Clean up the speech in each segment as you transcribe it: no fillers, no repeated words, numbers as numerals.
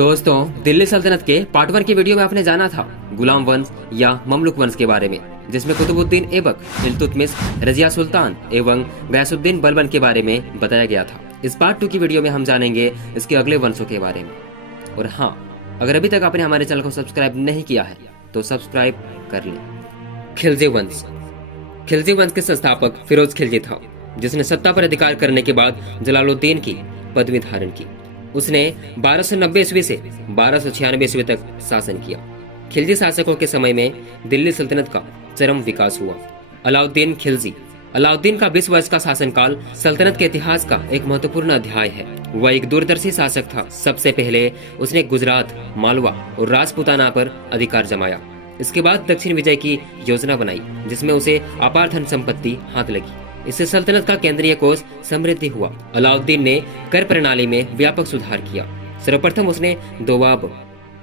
दोस्तों, दिल्ली सल्तनत के पार्ट 1 की वीडियो में आपने जाना था गुलाम वंश या ममलुक वंश के बारे में, जिसमें कुतुबुद्दीन ऐबक, इल्तुतमिश, रजिया सुल्तान एवं गयासुद्दीन बलबन के बारे में बताया गया था। इस पार्ट 2 की वीडियो में हम जानेंगे इसके अगले वंशों के बारे में। और हाँ, अगर अभी तक आपने हमारे चैनल को सब्सक्राइब नहीं किया है तो सब्सक्राइब कर लें। खिलजी वंश। खिलजी वंश के संस्थापक फिरोज खिलजी था, जिसने सत्ता पर अधिकार करने के बाद जलालुद्दीन की पदवी धारण की। उसने 1290 ईस्वी से 1296 ईस्वी तक शासन किया। खिलजी शासकों के समय में दिल्ली सल्तनत का चरम विकास हुआ। अलाउद्दीन खिलजी। अलाउद्दीन का 20 वर्ष का शासनकाल सल्तनत के इतिहास का एक महत्वपूर्ण अध्याय है। वह एक दूरदर्शी शासक था। सबसे पहले उसने गुजरात, मालवा और राजपूताना पर अधिकार जमाया। इसके बाद दक्षिण विजय की योजना बनाई, जिसमें उसे अपार धन संपत्ति हाथ लगी। इससे सल्तनत का केंद्रीय कोष समृद्धि हुआ। अलाउद्दीन ने कर प्रणाली में व्यापक सुधार किया। सर्वप्रथम उसने दोआब,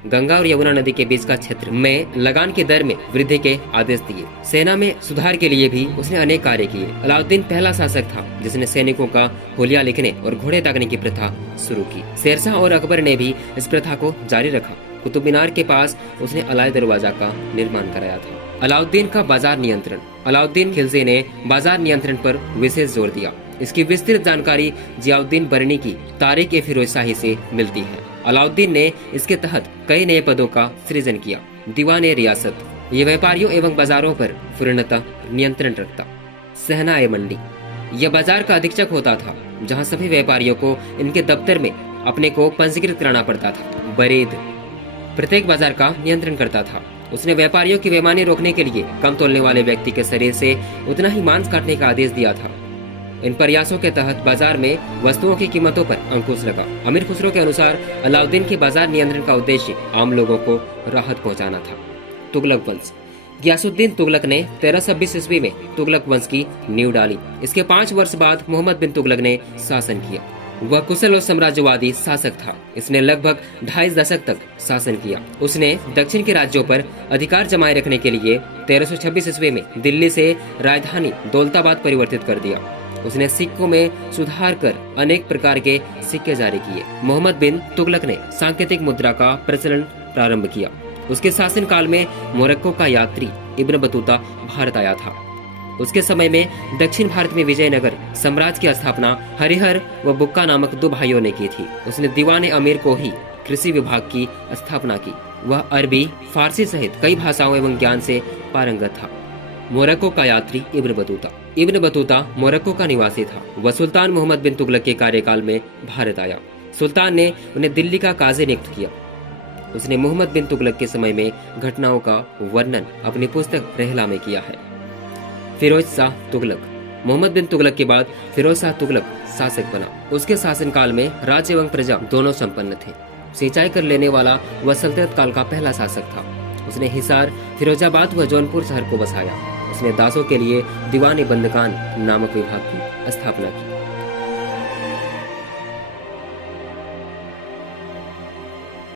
गंगा और यमुना नदी के बीच का क्षेत्र में लगान की दर में वृद्धि के आदेश दिए। सेना में सुधार के लिए भी उसने अनेक कार्य किए। अलाउद्दीन पहला शासक था जिसने सैनिकों का होलिया लिखने और घोड़े ताकने की प्रथा शुरू की। शेरशाह और अकबर ने भी इस प्रथा को जारी रखा। कुतुब मीनार के पास उसने अलाई दरवाजा का निर्माण कराया था। अलाउद्दीन का बाजार नियंत्रण। अलाउद्दीन खिलजी ने बाजार नियंत्रण पर विशेष जोर दिया। इसकी विस्तृत जानकारी जियाउद्दीन बरनी की तारीख-ए-फिरोजशाही से मिलती है। अलाउद्दीन ने इसके तहत कई नए पदों का सृजन किया। दीवान-ए-रियासत, ये व्यापारियों एवं बाजारों पर पूर्णतः नियंत्रण रखता। सहना-ए-मंडी, यह बाजार का अधीक्षक होता था, जहां सभी व्यापारियों को इनके दफ्तर में अपने को पंजीकृत कराना पड़ता था। बरेद, प्रत्येक बाजार का नियंत्रण करता था। उसने व्यापारियों की बेईमानी रोकने के लिए कम तोलने वाले व्यक्ति के शरीर से उतना ही मांस काटने का आदेश दिया था। इन प्रयासों के तहत बाजार में वस्तुओं की कीमतों पर अंकुश लगा। अमीर खुसरो के अनुसार अलाउद्दीन के बाजार नियंत्रण का उद्देश्य आम लोगों को राहत पहुंचाना था। तुगलक वंश। गियासुद्दीन तुगलक ने 1326 ईस्वी में तुगलक वंश की नींव डाली। इसके 5 वर्ष बाद मोहम्मद बिन तुगलक ने शासन किया। वह कुशल और साम्राज्यवादी शासक था। इसने लगभग 2.5 दशक तक शासन किया। उसने दक्षिण के राज्यों पर अधिकार जमाए रखने के लिए 1326 ईस्वी में दिल्ली से राजधानी दौलताबाद परिवर्तित कर दिया। उसने सिक्कों में सुधार कर अनेक प्रकार के सिक्के जारी किए। मोहम्मद बिन तुगलक ने सांकेतिक मुद्रा का प्रचलन प्रारंभ किया। उसके शासनकाल में मोरक्को का यात्री इब्न बतूता भारत आया था। उसके समय में दक्षिण भारत में विजयनगर साम्राज्य की स्थापना हरिहर व बुक्का नामक 2 भाइयों ने की थी। उसने दीवाने अमीर को ही कृषि विभाग की स्थापना की। वह अरबी, फारसी सहित कई भाषाओं एवं ज्ञान से पारंगत था। मोरक्को का यात्री Ibn Battuta. Ibn Battuta Morocco का निवासी था। वह सुल्तान मोहम्मद बिन तुगलक के कार्यकाल में भारत आया। सुल्तान ने उन्हें दिल्ली का काजी नियुक्त किया। उसने मोहम्मद बिन तुगलक के समय में घटनाओं का वर्णन अपनी पुस्तक रहला में किया है। फिरोज शाह तुगलक। मोहम्मद बिन तुगलक के बाद फिरोज शाह तुगलक शासक बना। उसके शासनकाल में राज्य एवं प्रजा दोनों संपन्न थे। सिंचाई कर लेने वाला वह सल्तनत काल का पहला शासक था। उसने हिसार, फिरोजाबाद व जौनपुर शहर को बसाया। उसने दासों के लिए दीवान-ए-बंदकान नामक विभाग की स्थापना की।